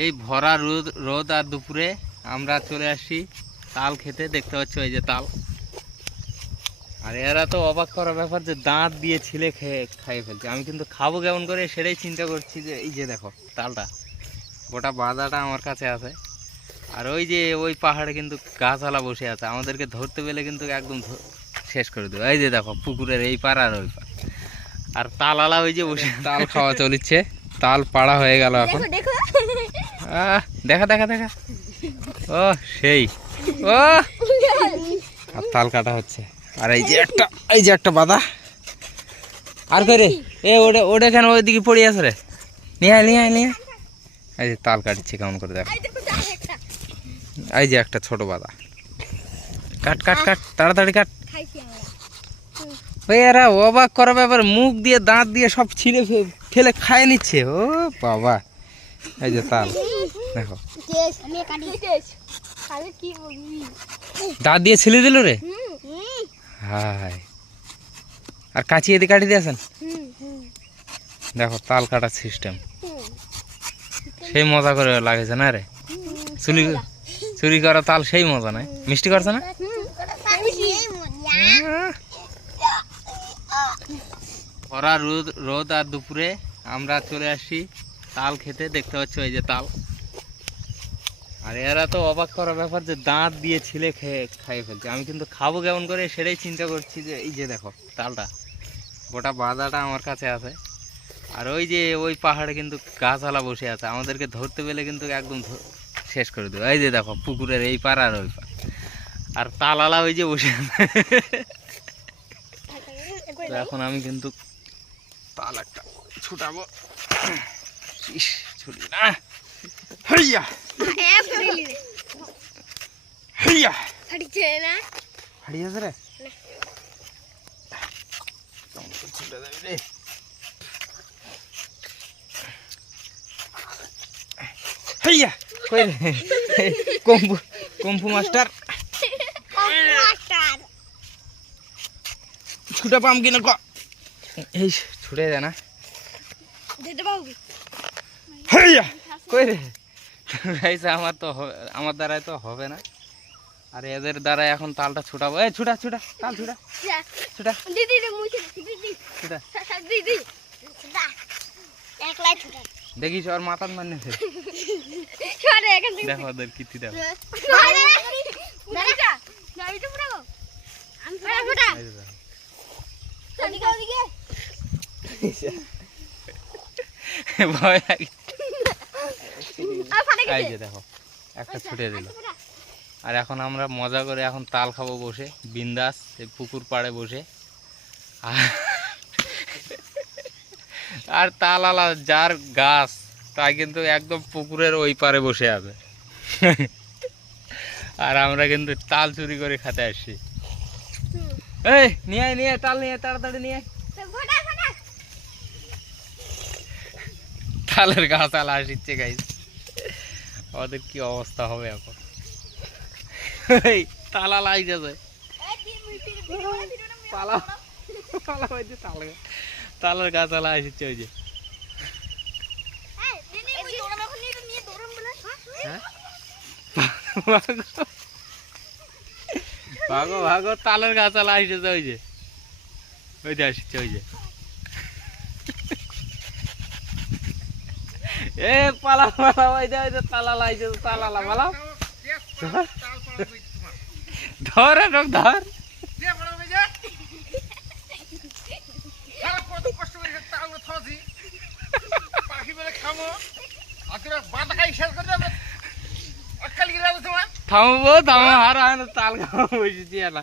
এই ভরা রোদ রোদ আর দুপুরে আমরা চলে আসি তাল খেতে দেখতে পাচ্ছ এই যে তাল। আর এরা তো অবাক করার ব্যাপার যে দাঁত দিয়ে ছিলে খেয়ে খাইয়ে ফেলছে। আমি কিন্তু খাব কেমন করে সেটাই চিন্তা করছি যে এই যে দেখো তালটা গোটা বাদাটা আমার কাছে আছে। আর ওই যে ওই পাহাড়ে কিন্তু গাছালা বসে আছে। আমাদেরকে ধরতে পেলে কিন্তু একদম শেষ করে দেবে। এই যে দেখো পুকুরের এই পার আর ওই পার আর তালালা ওই যে বসে তাল খাওয়া চলিচ্ছে। তাল পাড়া হয়ে গেল এখন। দেখো, দেখা দেখা। ও, সেই। ও। আর তাল কাটা হচ্ছে। আর এই যে একটা, এই যে একটা বাদা আর করে এ, ওটা ওটা কেন ওইদিকে পড়ে আছে রে? নিয়ে আয় নিয়ে আয়, নিয়ে এই যে তাল কাটছে, কেমন করে দেখ। এই যে একটা ছোট বাদা কাট কাট কাট, তাড়াতাড়ি কাট। এরা অবাক করার ব্যাপার, মুখ দিয়ে দাঁত দিয়ে সব ছিঁড়ে ফেলে খায় নিচ্ছে। ও বাবা। এই যে তাল। দেখো। দাঁত দিয়ে ছিলে দিল রে? হুম হুম। হাই আর কাঁচি এদিকে কাটি দিয়েছেন হুম হুম। দেখো তাল কাটার সিস্টেম সেই মজা করে লাগেছে না রে? চুরি চুরি করা তাল সেই মজা নাই মিষ্টি করছে না? ভরা রোদ রোদ আর দুপুরে আমরা চলে আসি তাল খেতে। দেখতে পাচ্ছি ওই যে তাল। আর এরা তো অবাক করার ব্যাপার যে দাঁত দিয়ে ছিলে খেয়ে খাইয়ে ফেলছে। আমি কিন্তু খাব কেমন করে সেটাই চিন্তা করছি যে, এই যে দেখো, তালটা, গোটা বাদাটা আমার কাছে আছে। আর ওই যে, ওই পাহাড়ে কিন্তু গাছালা বসে আছে। আমাদেরকে ধরতে পেলে কিন্তু একদম শেষ করে দেবে। এই যে দেখো, পুকুরের এই পার আর ওই পার আর তালালা ওই যে বসে আছে। তো এখন আমি কিন্তু তাল একটা ছুটাবো। ছুটি না। হইয়া হইয়া হারিয়ে আছে রে কেমন করে ছুটে যাবে রে হইয়া কই রে কম্পু হইয়া। কই রে? গাইছে আমার তো আমার দ্বারাই তো হবে না। আর এদের দ্বারা এখন তালটা ছুটাবো। এই ছুটা ছুটা তাল ছুটা। ছুটা। দিদি দিদি। ছুটা। দিদি। একলাই ছুটা। দেখিস ওর মাথার মানে দেখো ওদের কীর্তি দেখো। সরে। দাঁড়া গাড়ি তো ফুটাবো আমি ফুটা ফুটা এই যে দেখো। ওদিকে ওদিকে ভয় লাগে আর ফাটা এই যে দেখো একটা ছুটে দিল। আর এখন আমরা মজা করে এখন তাল খাব বসে বিন্দাস এই পুকুর পাড়ে বসে। আর- তাল আলা যার গাছ তা কিন্তু একদম পুকুরের ওই পারে বসে আছে। আর আমরা কিন্তু তাল চুরি করে খেতে আসছি। এই নিয়ে নিয়ে তাল নিয়ে তাড়াতাড়ি নিয়ে তালের গাছ আলা আসিচ্ছে গাইজ আমাদের কি অবস্থা হবে এখন? এই, তালা লাগছে পালা পালা হয়েছে তাল গাছ। তালের গাছ আলা আসিচ্ছে ওই যে। হ্যাঁ? ভাগো ভাগো তালের গাছ আলা আসছে ওই যে। ওই যে আসছে ওই যে। এ, পালা পালা ওই যে ওই যে তালা লাইছে তালা পালা। ধর এরকম ধর। থামবো থামো আর তাল খাওয়া বসেছি না